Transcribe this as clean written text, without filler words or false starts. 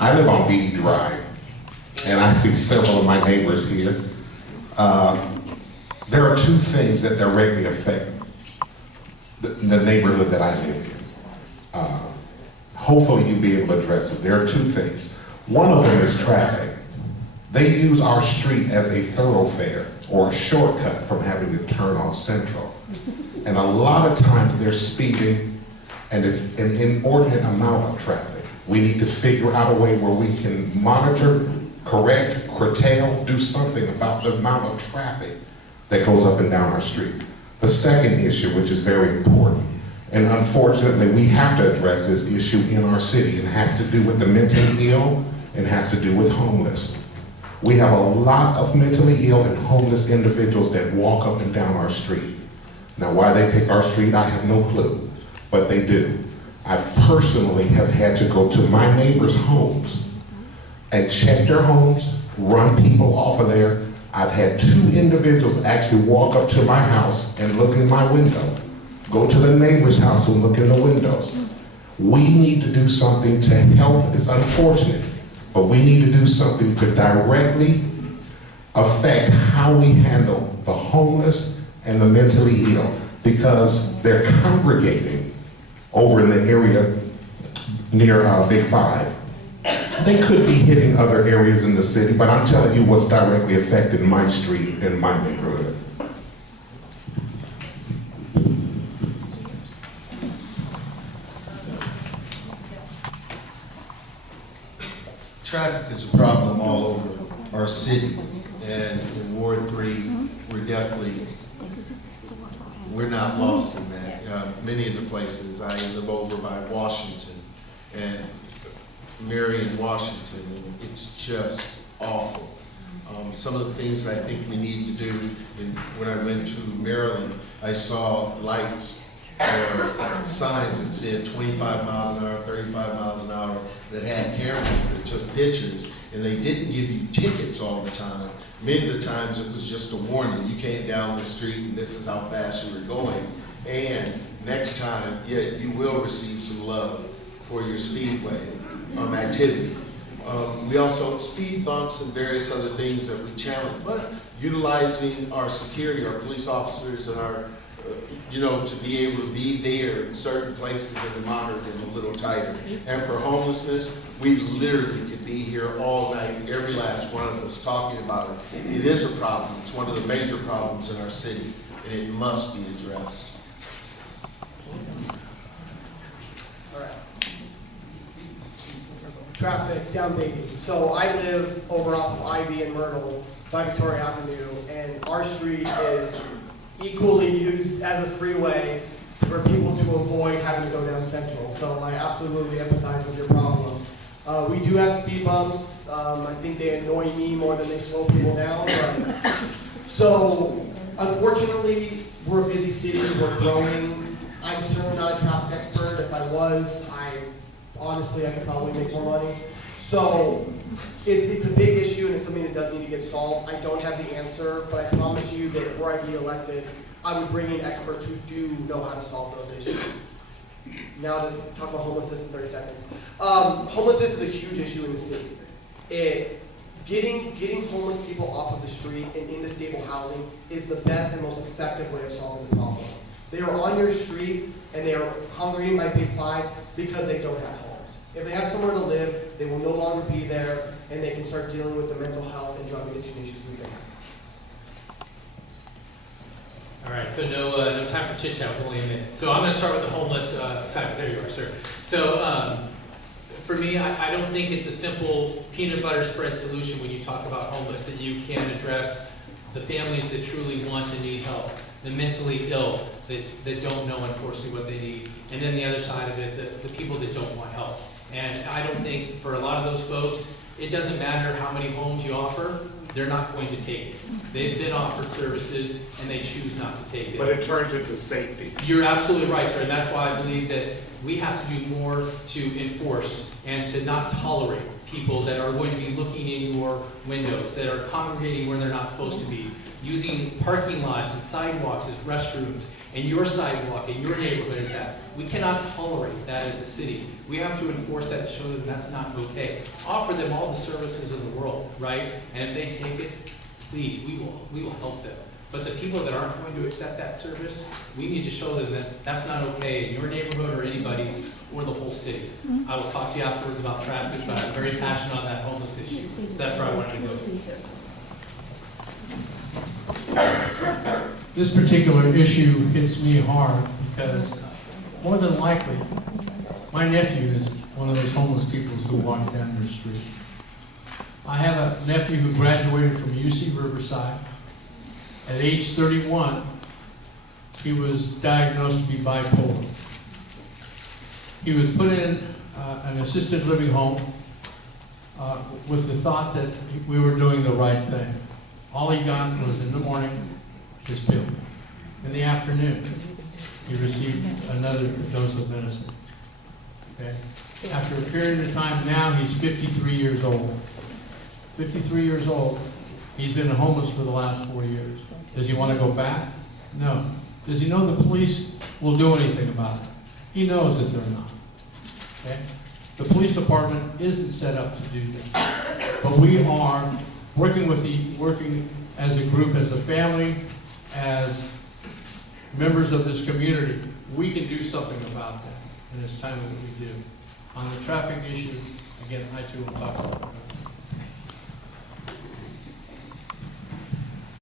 I live on Beatty Drive, and I see several of my neighbors here. There are two things that directly affect the neighborhood that I live in. Hopefully you'll be able to address it. There are two things. One of them is traffic. They use our street as a thoroughfare or a shortcut from having to turn on Central. And a lot of times they're speeding, and it's an inordinate amount of traffic. We need to figure out a way where we can monitor, correct, curtail, do something about the amount of traffic that goes up and down our street. The second issue, which is very important, and unfortunately we have to address this issue in our city, and it has to do with the mentally ill and has to do with homeless. We have a lot of mentally ill and homeless individuals that walk up and down our street. Now, why they pick our street, I have no clue, but they do. I personally have had to go to my neighbors' homes and check their homes, run people off of there. I've had two individuals actually walk up to my house and look in my window, go to the neighbor's house and look in the windows. We need to do something to help. It's unfortunate, but we need to do something to directly affect how we handle the homeless and the mentally ill, because they're congregating over in the area near Big Five. They could be hitting other areas in the city, but I'm telling you what's directly affecting my street and my neighborhood. Traffic is a problem all over our city, and in Ward 3, we're not lost in that. Many of the places, I live over by Washington and Marion, Washington, and it's just awful. Some of the things that I think we need to do, and when I went to Maryland, I saw lights or signs that said 25 miles an hour, 35 miles an hour, that had cameras that took pictures, and they didn't give you tickets all the time. Many of the times it was just a warning. You came down the street and this is how fast you were going. And next time, yeah, you will receive some love for your speedway activity. We also speed bumps and various other things that we challenge, but utilizing our security, our police officers and our, to be able to be there in certain places and to monitor them a little tighter. And for homelessness, we literally could be here all night, every last one of us talking about it. It is a problem. It's one of the major problems in our city, and it must be addressed. All right. Traffic down Beatty. So I live over off of Ivy and Myrtle by Victoria Avenue, and our street is equally used as a freeway for people to avoid having to go down Central. So I absolutely empathize with your problem. We do have speed bumps. I think they annoy me more than they slow people down. So unfortunately, we're a busy city, we're growing. I'm certainly not a traffic expert. If I was, honestly, I could probably make more money. So it's a big issue, and it's something that does need to get solved. I don't have the answer, but I promise you that before I get elected, I would bring in experts who do know how to solve those issues. Now to talk about homelessness in 30 seconds. Homelessness is a huge issue in the city. Getting homeless people off of the street and into stable housing is the best and most effective way of solving the problem. They are on your street and they are congregating by Big Five because they don't have homes. If they have somewhere to live, they will no longer be there, and they can start dealing with the mental health and drug addiction issues that they have. All right, so no time for chit chat, only a minute. So I'm going to start with the homeless side. There you are, sir. So for me, I don't think it's a simple peanut butter spread solution when you talk about homeless, that you can address the families that truly want and need help, the mentally ill that don't know, unfortunately, what they need, and then the other side of it, the people that don't want help. And I don't think for a lot of those folks, it doesn't matter how many homes you offer, they're not going to take it. They've been offered services and they choose not to take it. But it turns into safety. You're absolutely right, sir, and that's why I believe that we have to do more to enforce and to not tolerate people that are going to be looking in your windows, that are congregating where they're not supposed to be, using parking lots and sidewalks as restrooms, and your sidewalk in your neighborhood is that. We cannot tolerate that as a city. We have to enforce that, show them that's not okay. Offer them all the services in the world, right? And if they take it, please, we will help them. But the people that aren't going to accept that service, we need to show them that that's not okay in your neighborhood or anybody's or the whole city. I will talk to you afterwards about traffic, but I'm very passionate on that homeless issue. So that's where I wanted to go. This particular issue hits me hard because more than likely, my nephew is one of those homeless people who walks down your street. I have a nephew who graduated from UC Riverside. At age 31, he was diagnosed to be bipolar. He was put in an assisted living home with the thought that we were doing the right thing. All he got was in the morning his pill. In the afternoon, he received another dose of medicine. Okay? After a period of time, now he's 53 years old. 53 years old. He's been homeless for the last 4 years. Does he want to go back? No. Does he know the police will do anything about it? He knows that they're not. Okay? The police department isn't set up to do that. But we are working as a group, as a family, as members of this community. We can do something about that, and it's time that we do. On the traffic issue, again, I too will talk about that.